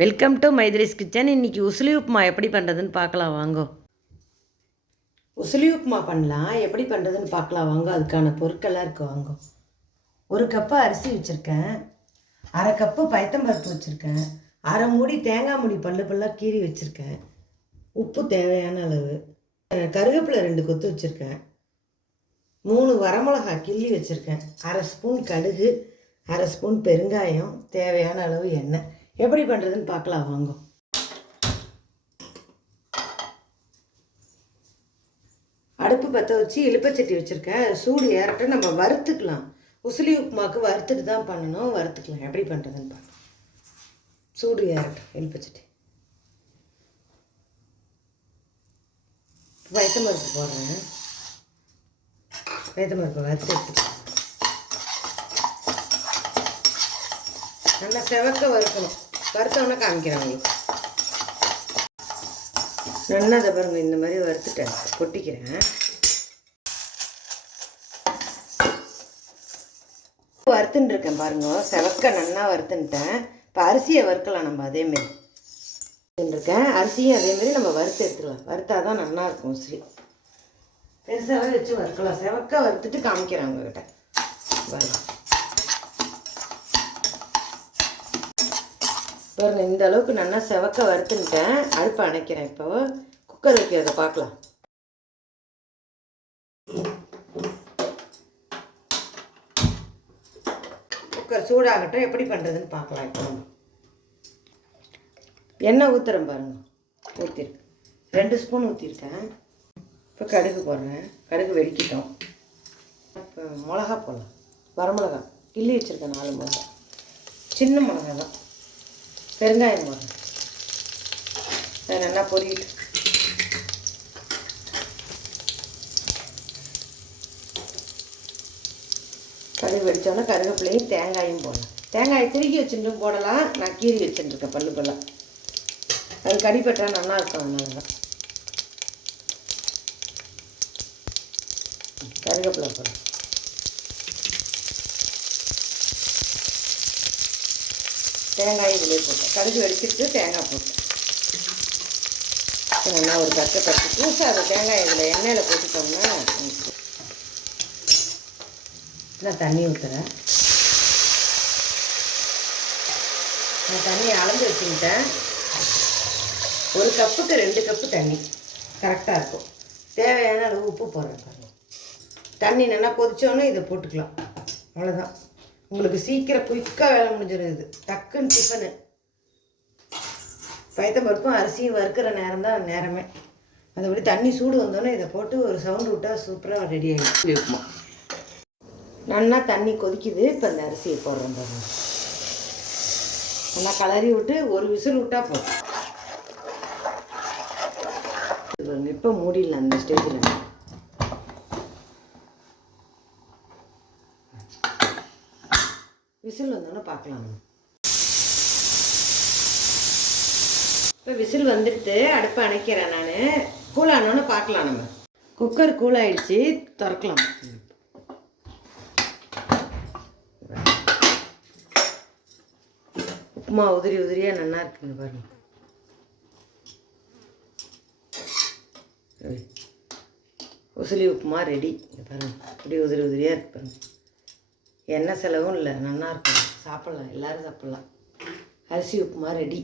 Welcome to மைத்ரீஸ் kitchen. இன்றைக்கி உசிலி உப்புமா எப்படி பண்ணுறதுன்னு பார்க்கலாம் வாங்கோ. உசிலி உப்புமா பண்ணலாம், எப்படி பண்ணுறதுன்னு பார்க்கலாம் வாங்க. அதுக்கான பொருட்கள்லாம் இருக்குது வாங்கோ. 1 கப்பு அரிசி வச்சுருக்கேன், 1/2 கப்பு பயத்தம்பருப்பு வச்சுருக்கேன், 1/2 மூடி தேங்காய் மூடி பல்லாக கீறி வச்சுருக்கேன், உப்பு தேவையான அளவு, கருவேப்பிலை 2 கொத்து வச்சுருக்கேன், 3 வரமிளகா கிள்ளி வச்சுருக்கேன், 1/2 ஸ்பூன் கடுகு, 1/2 ஸ்பூன் பெருங்காயம், தேவையான அளவு எண்ணெய். எப்படி பண்ணுறதுன்னு பார்க்கலாம் வாங்க. அடுப்பு பற்ற வச்சு இலுப்பச்சட்டி வச்சுருக்கேன், சூடு ஏறட்ட நம்ம வறுத்துக்கலாம். உசிலி உப்புமாக்கு வறுத்துட்டு தான் பண்ணணும், வறுத்துக்கலாம். எப்படி பண்ணுறதுன்னு பார்க்கலாம். சூடு ஏறட்டும் இலுப்பச்சட்டி. பயத்தம்பருப்பு போடுறேன், பயத்தம்பருப்பு வறுத்து எடுத்துக்கலாம். நல்லா செவக்க வறுக்கணும், வறுத்தவொன்னே காமிக்கிறாங்க. நல்லா அதை பாருங்க, இந்த மாதிரி வறுத்துட்டேன், கொட்டிக்கிறேன். வறுத்துன்னு இருக்கேன் பாருங்க, செவக்க நல்லா வறுத்துன்ட்டேன். இப்போ அரிசியை வறுக்கலாம் நம்ம அதேமாரி இருக்கேன். அரிசியும் அதேமாரி நம்ம வறுத்து எடுத்துக்கலாம், வறுத்தாதான் நல்லா இருக்கும். உசிலி பெருசாகவே வச்சு வறுக்கலாம், செவக்க வறுத்துட்டு காமிக்கிறேன் உங்ககிட்ட பாருங்க. பாருங்கள், இந்த அளவுக்கு நல்லா செவக்க வறுத்துன்ட்டேன். அடுப்பை அணைக்கிறேன். இப்போ குக்கர் வைக்கிறத பார்க்கலாம். குக்கர் சூடாகட்டும், எப்படி பண்ணுறதுன்னு பார்க்கலாம். இப்போ எண்ணெய் ஊற்றுறேன் பாருங்கள், ஊற்றிருக்கேன், 2 ஸ்பூன் ஊற்றிருக்கேன். இப்போ கடுகு போடுறேன், கடுகு வெடிக்கிட்டோம். இப்போ மிளகா போடலாம், வரமிளகா கிள்ளி வச்சுருக்கேன், 4 மிளகா, சின்ன மிளகா தான். பெருங்காயம் போடுறேன், அது நல்லா பொரியிட்டு. கடுகு வெடித்தோன்னா கருவேப்பிலையும் தேங்காயும் போடலாம். தேங்காயை திருக்கி வச்சுட்டு போடலாம், நான் கீறி வச்சுட்டுருக்கேன் பல்லாக. அது கடிப்பட்டால் நல்லாயிருக்கும், அதனால தான். கருவேப்பிலை போடுறேன், தேங்காய் இதிலே போட்டேன். கடுகு வெடிச்சிட்டு தேங்காய் போட்டேன். நல்லா ஒரு கட்டை புதுசாக அதை தேங்காய் இதில் எண்ணெயில் போட்டுட்டோம்னா. நான் தண்ணி ஊற்றுறேன், நான் தண்ணியை அளந்து வச்சுக்கிட்டேன். 1 கப்புக்கு 2 கப்பு தண்ணி கரெக்டாக இருக்கும். தேவையான அளவு உப்பு போடுறேன் பாருங்க. தண்ணி நல்லா கொதிச்சோன்னே இதை போட்டுக்கலாம், அவ்வளோதான். உங்களுக்கு சீக்கிரம் குயிக்காக வேலை முடிஞ்சிடும். இது டக்குன்னு டிஃபனு. பயத்தம்பருப்பும் அரிசியும் வறுக்கிற நேரம் தான் நேரமே. அதபடி தண்ணி சூடு வந்தோன்னே இதை போட்டு ஒரு சவுண்டு விட்டால் சூப்பராக ரெடி ஆகிடும். நல்லா தண்ணி கொதிக்குது. இப்போ இந்த அரிசியை போடுறேன் பாருங்க. நல்லா கலரி விட்டு 1 விசில் விட்டால் போதும். இப்போ மூடிடலாம். அந்த ஸ்டேஜில் விசில் வந்தோன்னே பார்க்கலாம். இப்போ விசில் வந்துடுத்து, அடுப்பை அணைக்கிறேன் நான். கூலானோன்னு பார்க்கலாம். நம்ம குக்கர் கூலாயிடுச்சு, திறக்கலாம். உப்புமா உதிரி உதிரியாக நல்லா இருக்குங்க பாருங்க. உசிலி உப்புமா ரெடி பாருங்க. இப்படி உதிரி உதிரியாக இருக்கு பாருங்க. எண்ணெய் செலவும் இல்லை, நல்லாயிருக்கும். சாப்பிட்லாம், எல்லோரும் சாப்பிட்லாம். அரிசி உப்புமா ரெடி.